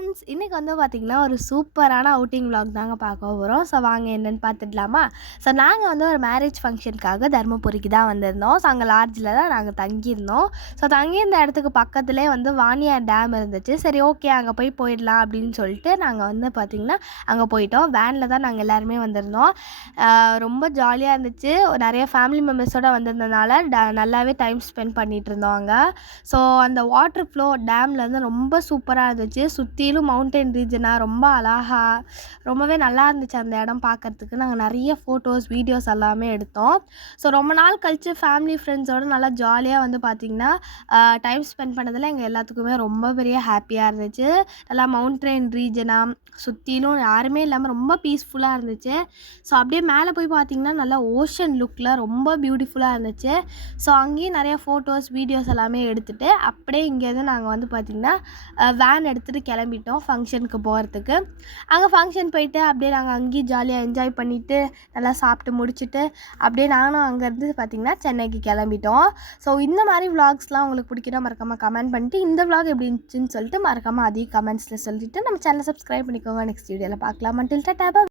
Friends, இன்றைக்கி வந்து பார்த்திங்கன்னா ஒரு சூப்பரான அவுட்டிங் விலாக் தாங்க பார்க்க போகிறோம். ஸோ வாங்க என்னென்னு பார்த்துடலாமா? ஸோ நாங்கள் வந்து ஒரு மேரேஜ் ஃபங்க்ஷனுக்காக தருமபுரிக்கு தான் வந்திருந்தோம். ஸோ அங்கே லாட்ஜில் தான் நாங்கள் தங்கியிருந்தோம். ஸோ தங்கியிருந்த இடத்துக்கு பக்கத்துலேயே வந்து வாணியார் டேம் இருந்துச்சு. சரி, ஓகே, அங்கே போயிடலாம் அப்படின்னு சொல்லிட்டு நாங்கள் வந்து பார்த்திங்கன்னா அங்கே போயிட்டோம். வேனில் தான் நாங்கள் எல்லாருமே வந்திருந்தோம். ரொம்ப ஜாலியாக இருந்துச்சு. நிறைய ஃபேமிலி மெம்பர்ஸோடு வந்திருந்ததுனால நல்லாவே டைம் ஸ்பெண்ட் பண்ணிகிட்டு இருந்தோம் அங்கே. ஸோ அந்த வாட்டர் ஃப்ளோ டேம்லேருந்து ரொம்ப சூப்பராக இருந்துச்சு. சுற்றிலும் மவுண்டன் ரீஜனாக ரொம்ப அழகாக ரொம்பவே நல்லா இருந்துச்சு அந்த இடம் பார்க்குறதுக்கு. நாங்கள் நிறைய ஃபோட்டோஸ் வீடியோஸ் எல்லாமே எடுத்தோம். ஸோ ரொம்ப நாள் கழித்து ஃபேமிலி ஃப்ரெண்ட்ஸோடு நல்லா ஜாலியாக வந்து பார்த்திங்கன்னா டைம் ஸ்பெண்ட் பண்ணதில் எங்கள் எல்லாத்துக்குமே ரொம்ப பெரிய ஹாப்பியாக இருந்துச்சு. நல்லா மவுண்டன் ரீஜனாக சுற்றிலும் யாருமே இல்லாமல் ரொம்ப பீஸ்ஃபுல்லாக இருந்துச்சு. ஸோ அப்படியே மேலே போய் பார்த்திங்கன்னா நல்லா ஓஷன் லுக்கில் ரொம்ப பியூட்டிஃபுல்லாக இருந்துச்சு. ஸோ அங்கேயும் நிறைய ஃபோட்டோஸ் வீடியோஸ் எல்லாமே எடுத்துகிட்டு அப்படியே இங்கேருந்து நாங்கள் வந்து பார்த்திங்கன்னா வேன் எடுத்துகிட்டு கிளம்பிட்டோம் ஃபங்க்ஷனுக்கு போகிறதுக்கு. அங்கே ஃபங்க்ஷன் போயிட்டு அப்படியே நாங்கள் அங்கேயும் ஜாலியாக என்ஜாய் பண்ணிவிட்டு நல்லா சாப்பிட்டு முடிச்சுட்டு அப்படியே நானும் அங்கேருந்து பார்த்திங்கன்னா சென்னைக்கு கிளம்பிட்டோம். ஸோ இந்த மாதிரி விலாக்ஸ்லாம் உங்களுக்கு பிடிக்கிறா மறக்காமல் கமெண்ட் பண்ணிட்டு, இந்த விலாக் எப்படி இருந்துச்சுன்னு சொல்லிட்டு மறக்காமல் அதையும் கமெண்ட்ஸில் சொல்லிவிட்டு நம்ம சேனலை சப்ஸ்கிரைப் பண்ணிக்கோங்க. நெக்ஸ்ட் வீடியோவில் பார்க்கலாம். until டாடா.